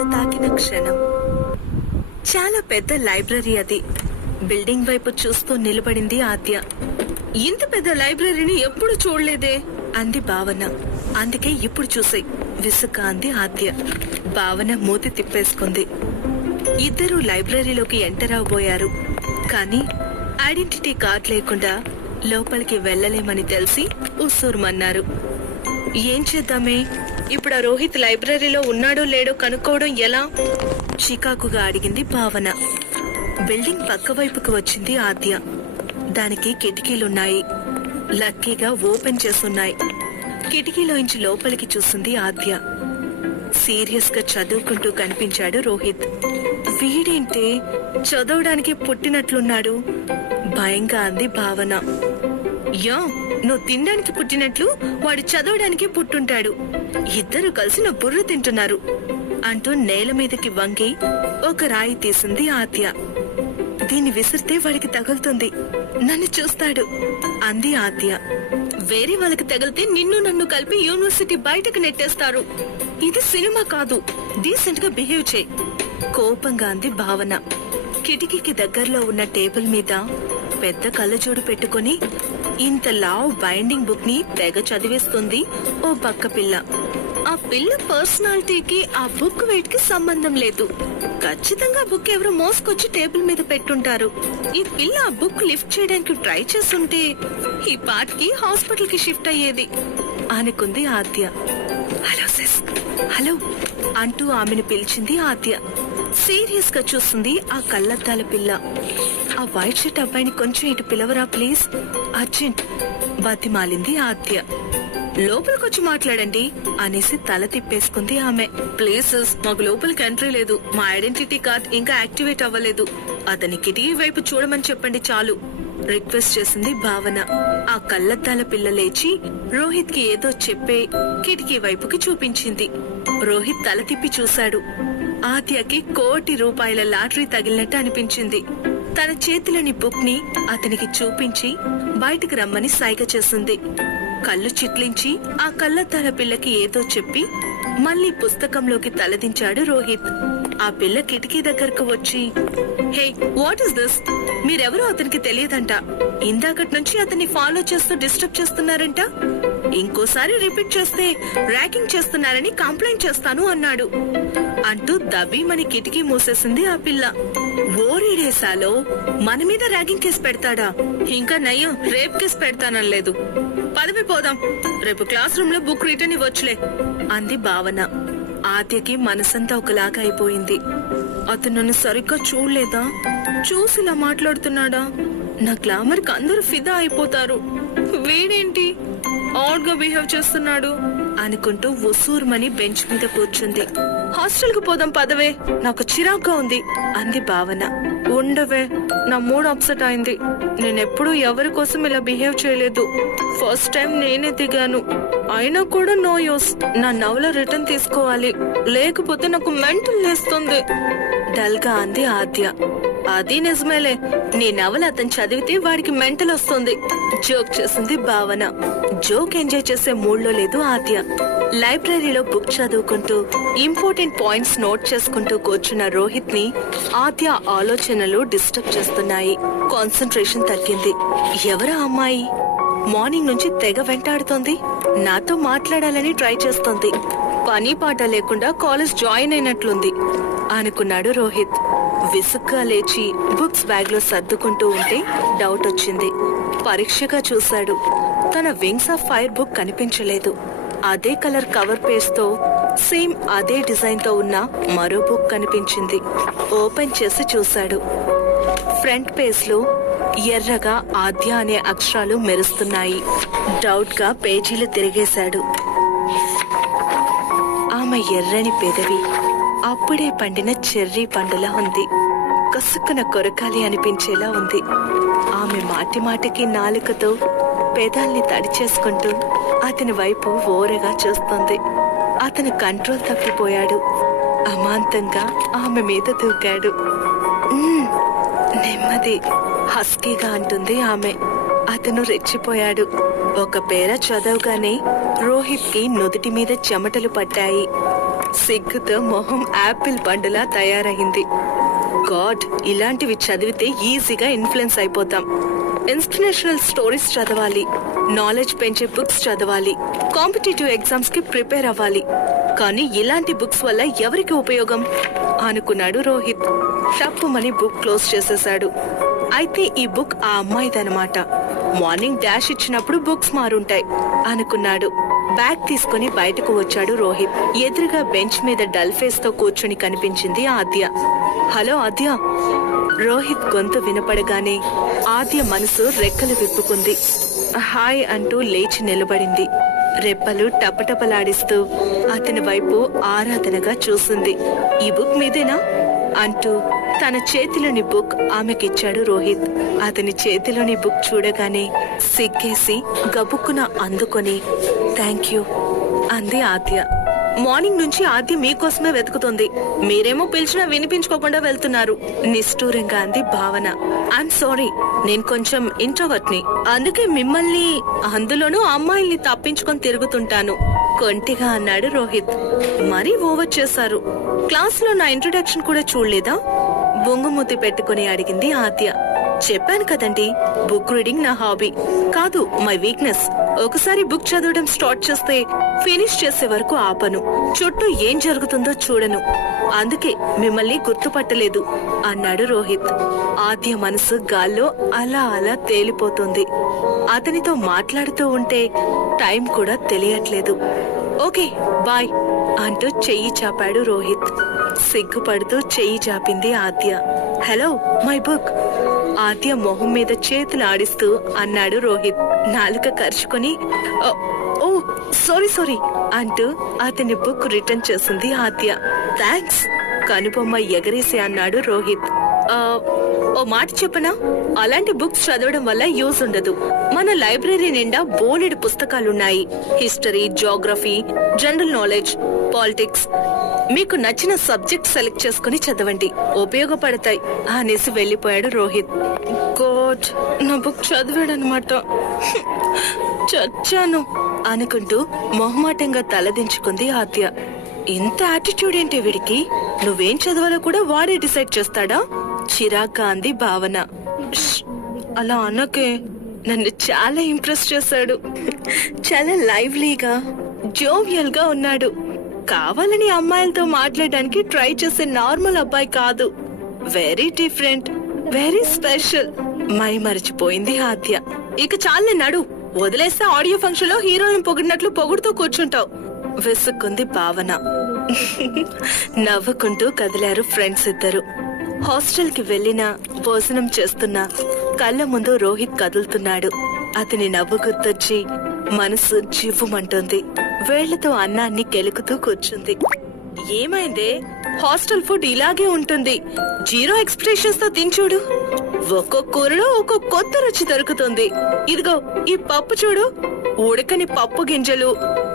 గుండెని తాకిన క్షణం. చాలా పెద్ద లైబ్రరీ అది. బిల్డింగ్ వైపు చూస్తూ నిలబడింది ఆద్య. ఇంత పెద్ద లైబ్రరీని ఎప్పుడు చూడలేదే అంది భావన. అందుకే ఇప్పుడు చూసాయి విసుగ్గా అంది ఆద్య. భావన మూతి తిప్పేసుకుంది. ఇద్దరూ లైబ్రరీలోకి ఎంటర్ అవబోయారు. కానీ ఐడెంటిటీ కార్డ్ లేకుండా లోపలికి వెళ్లలేమని తెలిసి ఉస్సూరుమన్నారు. ఏం చేద్దామే? ఇప్పుడు ఆ రోహిత్ లైబ్రరీలో ఉన్నాడో లేడో కనుక్కోవడం ఎలా? చికాకుగా అడిగింది భావన. బిల్డింగ్ పక్క వైపుకు వచ్చింది ఆద్య. దానికి కిటికీలున్నాయి. లక్కీగా ఓపెన్ చేసున్నాయి. కిటికీలోంచి లోపలికి చూసింది ఆద్య. సీరియస్ గా చదువుకుంటూ కనిపించాడు రోహిత్. వీడేంటే చదవడానికి పుట్టినట్లున్నాడు భయంగా అంది భావన. యా, నువ్వు తినడానికి పుట్టినట్లు వాడు చదవడానికి పుట్టుంటాడు. ఇద్దరు కలిసి నా బుర్ర తింటున్నారు అంటూ నేల మీదకి వంగి ఒక రాయి తీసింది ఆద్య. దీన్ని విసిరితే వాడికి తగులుతుంది, నన్ను చూస్తాడు అంది ఆద్య. వేరే వాళ్ళకి తగిలితే నిన్ను నన్ను కలిపి యూనివర్సిటీ బయటకు నెట్టేస్తారు. ఇది సినిమా కాదు, డీసెంట్ గా బిహేవ్ చేయి కోపంగా అంది భావన. కిటికీకి దగ్గరలో ఉన్న టేబుల్ మీద పెద్ద కళ్ళజోడు పెట్టుకుని ఇంత లావ్ బైండింగ్ బుక్ ని తెగ చదివేస్తుంది ఓ బక్క పిల్ల. ఆ పిల్ల పర్సనాలిటీకి ఆ బుక్ వెయిట్ కి సంబంధం లేదు. ఖచ్చితంగా బుక్ ఎవరో మోసుకొచ్చి టేబుల్ మీద పెట్టుంటారు. ఈ పిల్ల ఆ బుక్ లిఫ్ట్ చేయడానికి ట్రై చేస్తుంటే ఈ పాటికి హాస్పిటల్ కి షిఫ్ట్ అయ్యేది అనుకుంది ఆద్య. హలో సిస్, హలో అంటూ ఆమెను పిలిచింది ఆద్య. సీరియస్ గా చూస్తుంది ఆ కళ్ళద్దాల పిల్ల. ఆ వైట్ షర్ట్ అబ్బాయిని కొంచెం ఇటు పిలవరా ప్లీజ్, అర్జెంట్ బతిమాలింది ఆద్య. లోపలికొచ్చి మాట్లాడండి అనేసి తల తిప్పేసుకుంది ఆమె. ప్లీజ్, మాకు లోపలికి ఎంట్రీ లేదు. మా ఐడెంటిటీ కార్డ్ ఇంకా యాక్టివేట్ అవ్వలేదు. అతని కిటికీ వైపు చూడమని చెప్పండి చాలు రిక్వెస్ట్ చేసింది భావన. ఆ కళ్ళద్దాల పిల్ల లేచి రోహిత్ కి ఏదో చెప్పే కిటికీ వైపుకి చూపించింది. రోహిత్ తల తిప్పి చూశాడు. ఆద్యకి ₹1,00,00,000 లాటరీ తగిలినట్టు అనిపించింది. తన చేతిలోని బుక్ ని అతనికి చూపించి బయటకు రమ్మని సైగ చేసింది. కళ్ళు చిట్లించి ఆ కళ్ళద్దాల పిల్లకి ఏదో చెప్పి మళ్లీ పుస్తకంలోకి తలదించాడు రోహిత్. ఆ పిల్ల కిటికీ దగ్గరకు వచ్చి, హే, వాట్ ఇస్ దిస్? మీరెవరో అతనికి తెలియదంట. ఇందాకటి నుంచి అతన్ని ఫాలో చేస్తూ డిస్టర్బ్ చేస్తున్నారంట. ఇంకోసారి రిపీట్ చేస్తే ర్యాగింగ్ చేస్తున్నారని కంప్లైంట్ చేస్తాను అన్నాడు అంటూ దబీమని కిటికీ మూసేసింది ఆ పిల్ల. ఓరిడేసాలో మన మీద ర్యాగింగ్ కేసు పెడతాడా? ఇంకా నయ్యం రేప్ కేసు పెడతానలేదు. పదవి పోదాం, రేపు క్లాస్ రూమ్ లో బుక్ రిటర్న్ ఇవ్వచ్చులే అంది భావన. ఆద్యకి మనసంతా ఒకలాగా అయిపోయింది. అతను నన్ను సరిగ్గా చూడలేదా? చూసిలా మాట్లాడుతున్నాడా? నా గ్లామర్ కి అందరూ ఫిదా అయిపోతారు. వీడేంటి ఆడ్ గా బిహేవ్ చేస్తున్నాడు అనుకుంటూ ఉసూర్మని బెంచ్ మీద కూర్చుంది. హాస్టల్ కు పోదాం పదవే, నాకు చిరాగ్గా ఉంది అంది భావన. ఉండవే, నా మూడ్ అప్సెట్ అయింది. నేనెప్పుడు ఎవరి కోసం ఇలా బిహేవ్ చేయలేదు. ఫస్ట్ టైం నేనే దిగాను. అయినా కూడా నో యూస్. నా నవల రిటర్న్ తీసుకోవాలి, లేకపోతే నాకు మెంటల్ లేస్తుంది డల్ గా అంది ఆద్య. అది నిజమేలే, నీ నవల అతను చదివితే వాడికి మెంటల్ వస్తుంది జోక్ చేసింది భావన. జోక్ ఎంజాయ్ చేసే మూడ్ లో లేదు ఆద్య. లైబ్రరీలో బుక్ చదువుకుంటూ ఇంపార్టెంట్ పాయింట్స్ నోట్ చేసుకుంటూ కూర్చున్న రోహిత్ ని ఆద్య ఆలోచనలు డిస్టర్బ్ చేస్తున్నాయి. కాన్సంట్రేషన్ తగ్గింది. ఎవరా అమ్మాయి? మార్నింగ్ నుంచి తెగ వెంటాడుతోంది. నాతో మాట్లాడాలని ట్రై చేస్తోంది. పని పాట లేకుండా కాలేజ్ జాయిన్ అయినట్లుంది అనుకున్నాడు రోహిత్. విసుగ్గా లేచి బుక్స్ బ్యాగ్ లో సర్దుకుంటూ ఉంటే డౌట్ వచ్చింది. పరీక్షగా చూశాడు. తన వింగ్స్ ఆఫ్ ఫైర్ బుక్ కనిపించలేదు. అదే కలర్ కవర్ పేజ్ తో సేమ్ అదే డిజైన్ తో ఉన్న మరో బుక్ కనిపించింది. ఓపెన్ చేసి చూశాడు. ఫ్రంట్ పేజ్ లో ఎర్రగా ఆద్య అనే అక్షరాలు మెరుస్తున్నాయి. డౌట్ గా పేజీలు తిరిగేశాడు. ఆమె ఎర్రని పెదవి అప్పుడే పండిన చెర్రీ పండులా ఉంది. కసుక్కున కొరకాలి అనిపించేలా ఉంది. ఆమె మాటి మాటికి నాలుకతో పెదాల్ని తడి చేసుకుంటూ అతని వైపు ఓరగా చూస్తుంది. అతను కంట్రోల్ తప్పిపోయాడు. అమాంతంగా ఆమె మీద దూకాడు. నెమ్మది హస్కీగా అంటుంది ఆమె. అతను రెచ్చిపోయాడు. ఒక పేర చదవగానే రోహిత్ కి నుదుటి మీద చెమటలు పట్టాయి. సిగ్గుతో మొహం యాపిల్ పండులా తయారైంది. గాడ్, ఇలాంటివి చదివితే ఈజీగా ఇన్ఫ్లుయెన్స్ అయిపోతాం. ఇన్స్పిరేషనల్ స్టోరీస్ చదవాలి, నాలెడ్జ్ పెంచే బుక్స్ చదవాలి, కాంపిటేటివ్ ఎగ్జామ్స్ కి ప్రిపేర్ అవ్వాలి. కానీ ఇలాంటి బుక్స్ వల్ల ఎవరికి ఉపయోగం అనుకున్నాడు రోహిత్. తప్పుమని బుక్ క్లోజ్ చేసేశాడు. అయితే ఈ బుక్ ఆ అమ్మాయిదనమాట. మార్నింగ్ డాష్ ఇచ్చినప్పుడు బుక్స్ మారుంటాయి అనుకున్నాడు. బ్యాగ్ తీసుకుని బయటకు వచ్చాడు రోహిత్. ఎదురుగా బెంచ్ మీద డల్ ఫేస్ తో కూర్చుని కనిపించింది ఆద్య. హలో ఆద్య. రోహిత్ గొంతు వినపడగానే ఆద్య మనసు రెక్కలు విప్పుకుంది. హాయ్ అంటూ లేచి నిలబడింది. రెప్పలు టపటపలాడిస్తూ అతని వైపు ఆరాధనగా చూసింది. ఈ బుక్ మీదేనా అంటూ తన చేతిలోని బుక్ ఆమెకిచ్చాడు రోహిత్. అతని చేతిలోని బుక్ చూడగానే సిగ్గేసి గబుక్కున అందుకొని థ్యాంక్ యూ అంది ఆద్య. మార్నింగ్ నుంచి ఆద్య మీకోసమే వెతుకుతుంది. మీరేమో పిలిచినా వినిపించుకోకుండా వెళ్తున్నారు నిష్ఠూరంగా అంది భావన. ఐఎమ్ సారీ, నేను కొంచెం ఇంట్రోవర్ట్ ని, అందుకే మిమ్మల్ని అందులోనూ అమ్మాయిల్ని తప్పించుకొని తిరుగుతుంటాను కొంటిగా అన్నాడు రోహిత్. మరీ ఓవర్ చేశారు. క్లాస్ లో నా ఇంట్రొడక్షన్ కూడా చూడలేదా బొంగుమూతి పెట్టుకుని అడిగింది ఆద్య. చెప్పాను కదండి, బుక్ రీడింగ్ నా హాబీ కాదు, మై వీక్నెస్. ఒకసారి బుక్ చదవడం స్టార్ట్ చేస్తే ఫినిష్ చేసే వరకు ఆపను. చుట్టూ ఏం జరుగుతుందో చూడను. అందుకే మిమ్మల్ని గుర్తుపట్టలేదు అన్నాడు రోహిత్. ఆద్య మనసు గాల్లో అలా అలా తేలిపోతుంది. అతనితో మాట్లాడుతూ ఉంటే టైం కూడా తెలియట్లేదు. ఓకే బాయ్ అంటూ చెయ్యి చాపాడు రోహిత్. సిగ్గుపడుతూ చెయ్యి చాపింది Aadya. Hello, my book. Aadya మొహం మీద చేతులు ఆడిస్తూ అన్నాడు రోహిత్. నాలుక ఖర్చుకొని ఓ సారీ అంటూ అతని బుక్ రిటర్న్ చేసింది ఆద్య. థ్యాంక్స్ కనుబొమ్మ ఎగరేసి అన్నాడు రోహిత్. ఓ మాట చెప్పనా, అలాంటి బుక్స్ చదవడం వల్ల యూజ్ ఉండదు. మన లైబ్రరీ నిండా బోలెడు పుస్తకాలున్నాయి. History, geography, general knowledge, politics. మీకు నచ్చిన సబ్జెక్ట్ సెలెక్ట్ చేసుకుని చదవండి, ఉపయోగపడతాయి అనేసి వెళ్లిపోయాడు రోహిత్. గాడ్, నా బుక్ చదివాడనమాట. చచ్చాను అనుకుంటూ మొహమాటంగా తలదించుకుంది ఆద్య. ఇంత యాటిట్యూడ్ ఏంటి వీడికి? నువ్వేం చదవాలో కూడా వాడే డిసైడ్ చేస్తాడా? చిరాగ్గా అంది భావన. అలా అనకే, నన్ను చాలా ఇంప్రెస్ చేశాడు. చాలా లైవ్లీగా, జోవియల్ గా ఉన్నాడు. కావాలని అమ్మాయిలతో మాట్లాడడానికి ట్రై చేసే నార్మల్ అబ్బాయి కాదు. Very different, very special. My మరిచిపోయింది ఆద్య. ఇక చాలే నడు, వదిలేస్తే ఆడియో ఫంక్షన్ లో హీరోయిన్ పొగిడినట్లు పొగుడుతూ కూర్చుంటావు విసుక్కుంది భావన. నవ్వుకుంటూ కదిలారు ఫ్రెండ్స్ ఇద్దరు. హాస్టల్ కి వెళ్లినా భోజనం చేస్తున్నా కళ్ళ ముందు రోహిత్ కదులుతున్నాడు. అతని నవ్వు గుర్తొచ్చి మనసు జివ్వుమంటుంది. వేళ్లతో అన్నాన్ని కెలుకుతూ కూర్చుంది. ఏమైందే? హాస్టల్ ఫుడ్ ఇలాగే ఉంటుంది. జీరో ఎక్స్ప్రెషన్స్ తో తినచూడు. ఒక్కొక్క కూరలో ఒక్కొక్క కొత్త రుచి దొరుకుతుంది. ఇదిగో ఈ పప్పు చూడు, ఉడకని పప్పు గింజలు,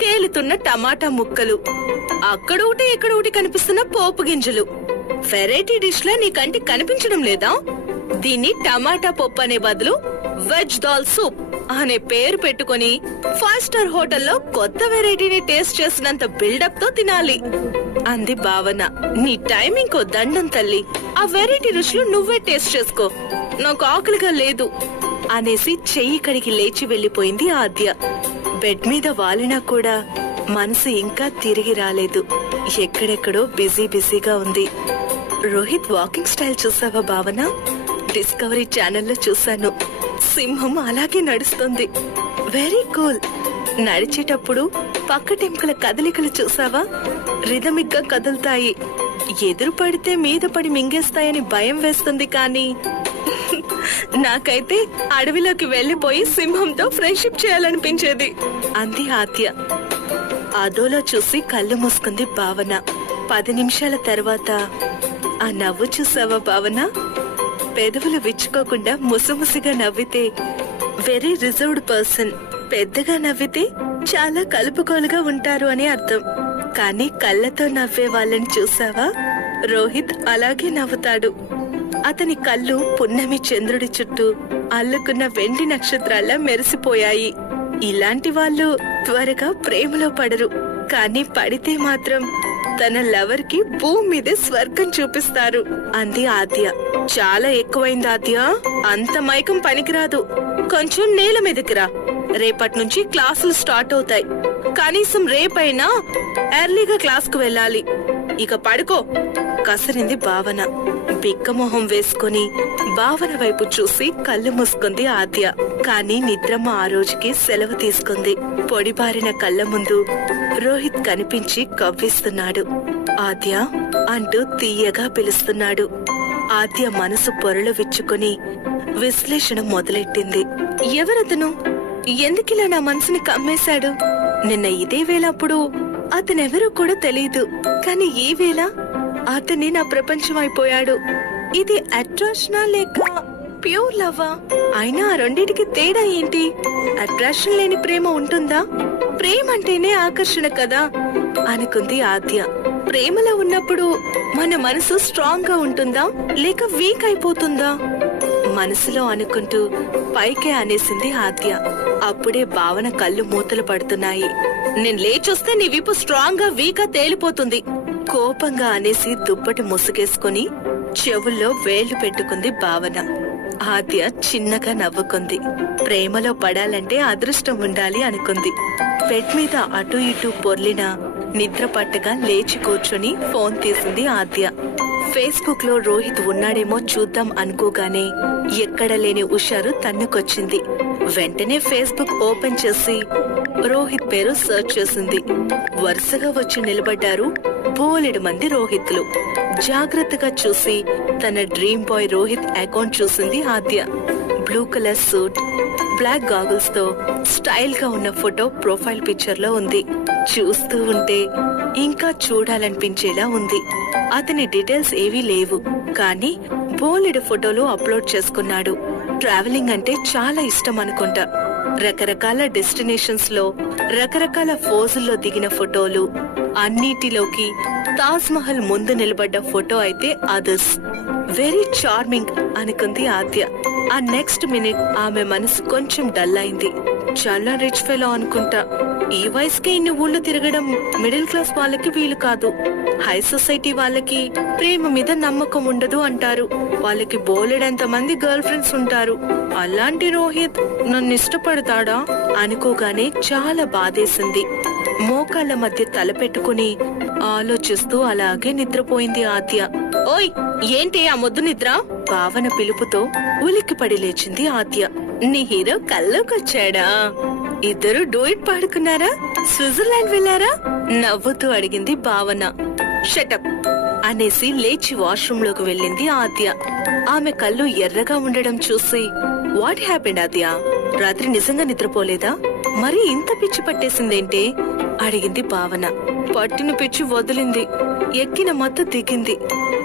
తేలుతున్న టమాటా ముక్కలు, అక్కడ ఒకటి ఇక్కడ ఒకటి కనిపిస్తున్న పోపు గింజలు. వెరైటీ డిష్ లా నీ కంటికి కనిపించడం లేదా? దీన్ని టమాటా పప్పు అనే బదులు వెజ్ దాల్ సూప్ అనే పేరు పెట్టుకుని 5 స్టార్ హోటల్లో కొత్త వెరైటీని టేస్ట్ చేసినంత బిల్డప్ తో తినాలి అంది భావన. నీ టైమింగ్ కో దండం తల్లి. ఆ వెరైటీ రుచులు నువ్వే టేస్ట్ చేసుకో, నాకు ఆకలిగా లేదు అనేసి చెయ్యి కడిగి లేచి వెళ్లిపోయింది ఆద్య. బెడ్ మీద వాలినా కూడా మనసు ఇంకా తిరిగి రాలేదు. ఎక్కడెక్కడో బిజీగా ఉంది. రోహిత్ వాకింగ్ స్టైల్ చూసావా భావన? డిస్కవరీ ఛానల్లో చూసాను. సింహం అలాగే నడుస్తుంది. Very cool. నడిచేటప్పుడు పక్కటెంకల కదలికలు చూసావా? రిథమిక్ గా కదులుతాయి. ఎదురు పడితే మీద పడి మింగేస్తాయని భయం వేస్తుంది. కానీ నాకైతే అడవిలోకి వెళ్లిపోయి సింహంతో ఫ్రెండ్షిప్ చేయాలనిపించేది అంది ఆద్య. అదోలో చూసి కళ్ళు మూసుకుంది భావన. 10 నిమిషాల తర్వాత ఆ నవ్వు చూసావా భావన? పెదవులు విచ్చుకోకుండా ముసిముసిగా నవ్వితే వెరీ రిజర్వ్డ్ పర్సన్, పెద్దగా నవ్వితే చాలా కలుపుకోలుగా ఉంటారు అని అర్థం. కానీ కళ్ళతో నవ్వే వాళ్ళని చూసావా? రోహిత్ అలాగే నవ్వుతాడు. అతని కళ్ళు పున్నమి చంద్రుడి చుట్టూ అల్లుకున్న వెండి నక్షత్రాల్లా మెరిసిపోయాయి. ఇలాంటి వాళ్ళు త్వరగా ప్రేమలో పడరు, కానీ పడితే మాత్రం తన లవర్ కి భూమి మీదే స్వర్గం చూపిస్తారు అంది ఆద్య. చాలా ఎక్కువైంది ఆద్య, అంత మైకం పనికిరాదు. కొంచెం నేల మీదకి రా. రేపటి నుంచి క్లాసులు స్టార్ట్ అవుతాయి. కనీసం రేపైనా ఎర్లీగా క్లాస్ కు వెళ్ళాలి. ఇక పడుకో కసరింది భావన. బిక్కమొహం వేసుకుని భావన వైపు చూసి కళ్ళు మూసుకుంది ఆద్య. కాని నిద్రమ్మ ఆ రోజుకి సెలవు తీసుకుంది. పొడిబారిన కళ్ళ ముందు రోహిత్ కనిపించి కవ్విస్తున్నాడు. ఆద్య అంటూ తీయగా పిలుస్తున్నాడు. ఆద్య మనసు పొరలు విచ్చుకుని విశ్లేషణ మొదలెట్టింది. ఎవరతను? ఎందుకిలా నా మనసుని కమ్మేశాడు? నిన్న ఇదే వేళప్పుడు అతనెవరో కూడా తెలీదు, కాని ఈ వేళ అతని నా ప్రపంచం అయిపోయాడు. ఇది అట్రాక్షనా లేక ప్యూర్ లవ్వా? అయినా ఆ రెండింటికి తేడా ఏంటి? అట్రాక్షన్ లేని ప్రేమ ఉంటుందా? ప్రేమ అంటేనే ఆకర్షణ కదా అనుకుంది ఆద్య. ప్రేమలో ఉన్నప్పుడు మన మనసు స్ట్రాంగ్ గా ఉంటుందా లేక వీక్ అయిపోతుందా? మనసులో అనుకుంటూ పైకే అనేసింది ఆద్య. అప్పుడే భావన కళ్ళు మూతలు పడుతున్నాయి. నేను లేచొస్తే నీ వీపు స్ట్రాంగ్ గా వీక్ గా తేలిపోతుంది కోపంగా అనేసి దుప్పటి ముసుగేసుకుని చెవుల్లో వేళ్లు పెట్టుకుంది భావన. ఆద్య చిన్నగా నవ్వుకుంది. ప్రేమలో పడాలంటే అదృష్టం ఉండాలి అనుకుంది. బెడ్ మీద అటు ఇటు పొర్లిన నిద్ర పట్టగా లేచి కూర్చొని ఫోన్ తీసింది ఆద్య. ఫేస్బుక్ లో రోహిత్ ఉన్నాడేమో చూద్దాం అనుకోగానే ఎక్కడ లేని హుషారు తన్నుకొచ్చింది. వెంటనే ఫేస్బుక్ ఓపెన్ చేసి రోహిత్ పేరు సర్చ్ చేసింది. వరుసగా వచ్చి నిలబడ్డారు బోలెడు మంది రోహిత్లు. జాగ్రత్తగా చూసి తన డ్రీమ్ బాయ్ రోహిత్ అకౌంట్ చూసింది Aadya. Blue colour suit, black goggles తో స్టైల్ గా ఉన్న ఫోటో ప్రొఫైల్ పిక్చర్ లో ఉంది. చూస్తూ ఉంటే ఇంకా చూడాలనిపించేలా ఉంది. అతని డీటెయిల్స్ ఏవీ లేవు, కానీ బోలెడు ఫోటోలు అప్లోడ్ చేసుకున్నాడు. ట్రావెలింగ్ అంటే చాలా ఇష్టం అనుకుంటా. రకరకాల డెస్టినేషన్స్ లో రకరకాల ఫోజుల్లో దిగిన ఫోటోలు. అన్నిటిలోకి తాజ్ మహల్ ముందు నిలబడ్డ ఫోటో అయితే అదర్స్. వెరీ చార్మింగ్ అనుకుంది ఆద్య. ఆ నెక్స్ట్ మినిట్ ఆమె మనసు కొంచెం డల్ అయింది. చాలా రిచ్ ఫెలో అనుకుంటా. ఈ వయసుకే ఇన్ని ఊళ్ళు తిరగడం మిడిల్ క్లాస్ వాళ్ళకి వీలు కాదు. హై సొసైటీ వాళ్ళకి ప్రేమ మీద నమ్మకం ఉండదు అంటారు. వాళ్ళకి బోలెడంత మంది గర్ల్ ఫ్రెండ్స్ ఉంటారు. అలాంటి రోహిత్ నన్ను ఇష్టపడతాడా అనుకోగానే చాలా బాధేసింది. మోకాళ్ల మధ్య తల పెట్టుకుని ఆలోచిస్తూ అలాగే నిద్రపోయింది ఆద్య. ఓయ్ ఏంటి ఆ మొద్దు నిద్ర? భావన పిలుపుతో ఉలిక్కిపడి లేచింది ఆద్య. నీ హీరో కల్లోకొచ్చాడా? ఇద్దరు డూయిట్ పాడుకున్నారా? స్విట్జర్లాండ్ వెళ్లారా? నవ్వుతూ అడిగింది భావన. షటప్ అనేసి లేచి వాష్రూమ్ లోకి వెళ్ళింది ఆద్య. ఆమె కళ్ళు ఎర్రగా ఉండడం చూసి వాట్ హ్యాపెండ్ ఆద్య? రాత్రి నిజంగా నిద్రపోలేదా? మరి ఇంత పిచ్చి పట్టేసిందేంటే అడిగింది భావన. పట్టిన పిచ్చి వదిలింది, ఎక్కిన మత్తు దిగింది.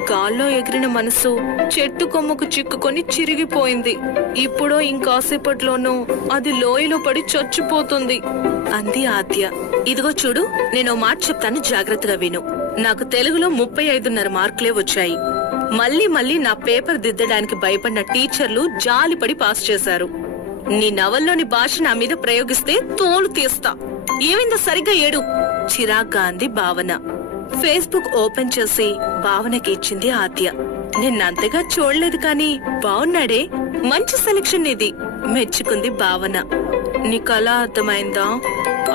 గాల్లో ఎగిరిన మనసు చెట్టు కొమ్మకు చిక్కుకొని చిరిగిపోయింది. ఇప్పుడో ఇంకాసేపట్లోనూ అది లోయలో పడి చచ్చిపోతుంది అంది ఆద్య. ఇదిగో చూడు, నేను మాట చెప్తాను, జాగ్రత్తగా విను. నాకు తెలుగులో 35.5 మార్కులే వచ్చాయి. మళ్ళీ మళ్ళీ నా పేపర్ దిద్దడానికి భయపడిన టీచర్లు జాలిపడి పాస్ చేశారు. నీ నవల్లోని భాష నా మీద ప్రయోగిస్తే తోలు తీస్తా. ఏమైందో సరిగ్గా ఏడు చిరాగ్గా అంది భావన. ఫేస్బుక్ ఓపెన్ చేసి భావనకి ఇచ్చింది ఆద్య. నిన్నంతగా చూడలేదు కానీ బాగున్నాడే, మంచి సెలక్షన్ ఇది మెచ్చుకుంది భావన. నీకలా అర్థమైందా?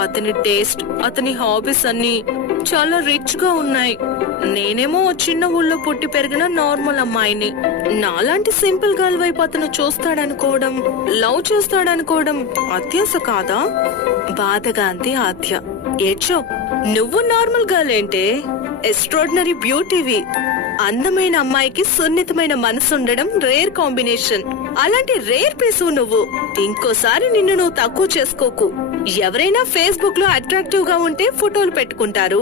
అతని టేస్ట్, అతని హాబీస్ అన్ని చాలా రిచ్ గా ఉన్నాయి. నేనేమో చిన్న ఊళ్ళో పుట్టి పెరిగిన నార్మల్ అమ్మాయిని. నాలాంటి సింపుల్ గర్ల్ వైపు అతను చూస్తాడనుకోవడం, లవ్ చేస్తాడనుకోవడం అత్యాస కాదా? బాధగా అంది ఆద్య. ఏడ్చో, నువ్వు నార్మల్ గర్ల్ ఏంటే? ఎక్స్ట్రాడినరీ బ్యూటీవి. అందమైన అమ్మాయికి సున్నితమైన మనసు ఉండడం రేర్ కాంబినేషన్. అలాంటి రేర్ పీసు నువ్వు. ఇంకోసారి నిన్ను నువ్వు తక్కువ చేసుకోకు. ఎవరైనా ఫేస్బుక్ లో అట్రాక్టివ్ గా ఉంటే ఫోటోలు పెట్టుకుంటారు,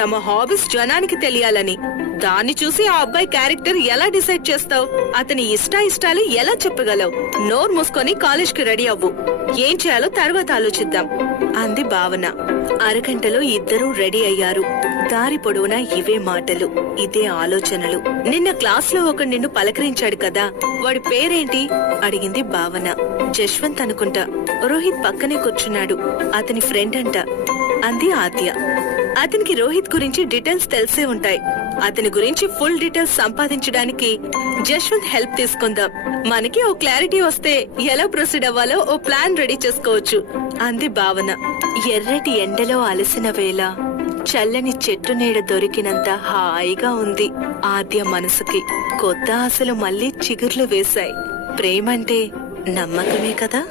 తమ హాబీస్ జనానికి తెలియాలని. దాన్ని చూసి ఆ అబ్బాయి క్యారెక్టర్ ఎలా డిసైడ్ చేస్తావు? అతని ఇష్టాలు ఎలా చెప్పగలవు? నోరు మూసుకొని కాలేజ్ కి రెడీ అవ్వు. ఏం చేయాలో తర్వాత ఆలోచిద్దాం. అంది భావన. అరగంటలో ఇద్దరూ రెడీ అయ్యారు. దారి పొడవునా ఇవే మాటలు, ఇదే ఆలోచనలు. నిన్న క్లాస్ లో ఒకడు నిన్ను పలకరించాడు కదా, వాడి పేరేంటి అడిగింది భావన. జశ్వంత్ అనుకుంటా, రోహిత్ పక్కనే కూర్చున్నాడు, అతని ఫ్రెండ్ అంట అంది ఆద్య. అతనికి రోహిత్ గురించి డీటెయిల్స్ తెలిసే ఉంటాయి. అతని గురించి ఫుల్ డీటెయిల్స్ సంపాదించడానికి జశ్వంత్ హెల్ప్ తీసుకుందాం. మనకి ఓ క్లారిటీ వస్తే ఎలా ప్రొసీడ్ అవ్వాలో ఓ ప్లాన్ రెడీ చేసుకోవచ్చు అంది భావన. ఎర్రటి ఎండలో అలసిన వేళ చల్లని చెట్టు నీడ దొరికినంత హాయిగా ఉంది ఆద్య మనసుకి. కొత్త ఆశలు మళ్ళీ చిగుర్లు వేశాయి. ప్రేమంటే నమ్మకమే కదా.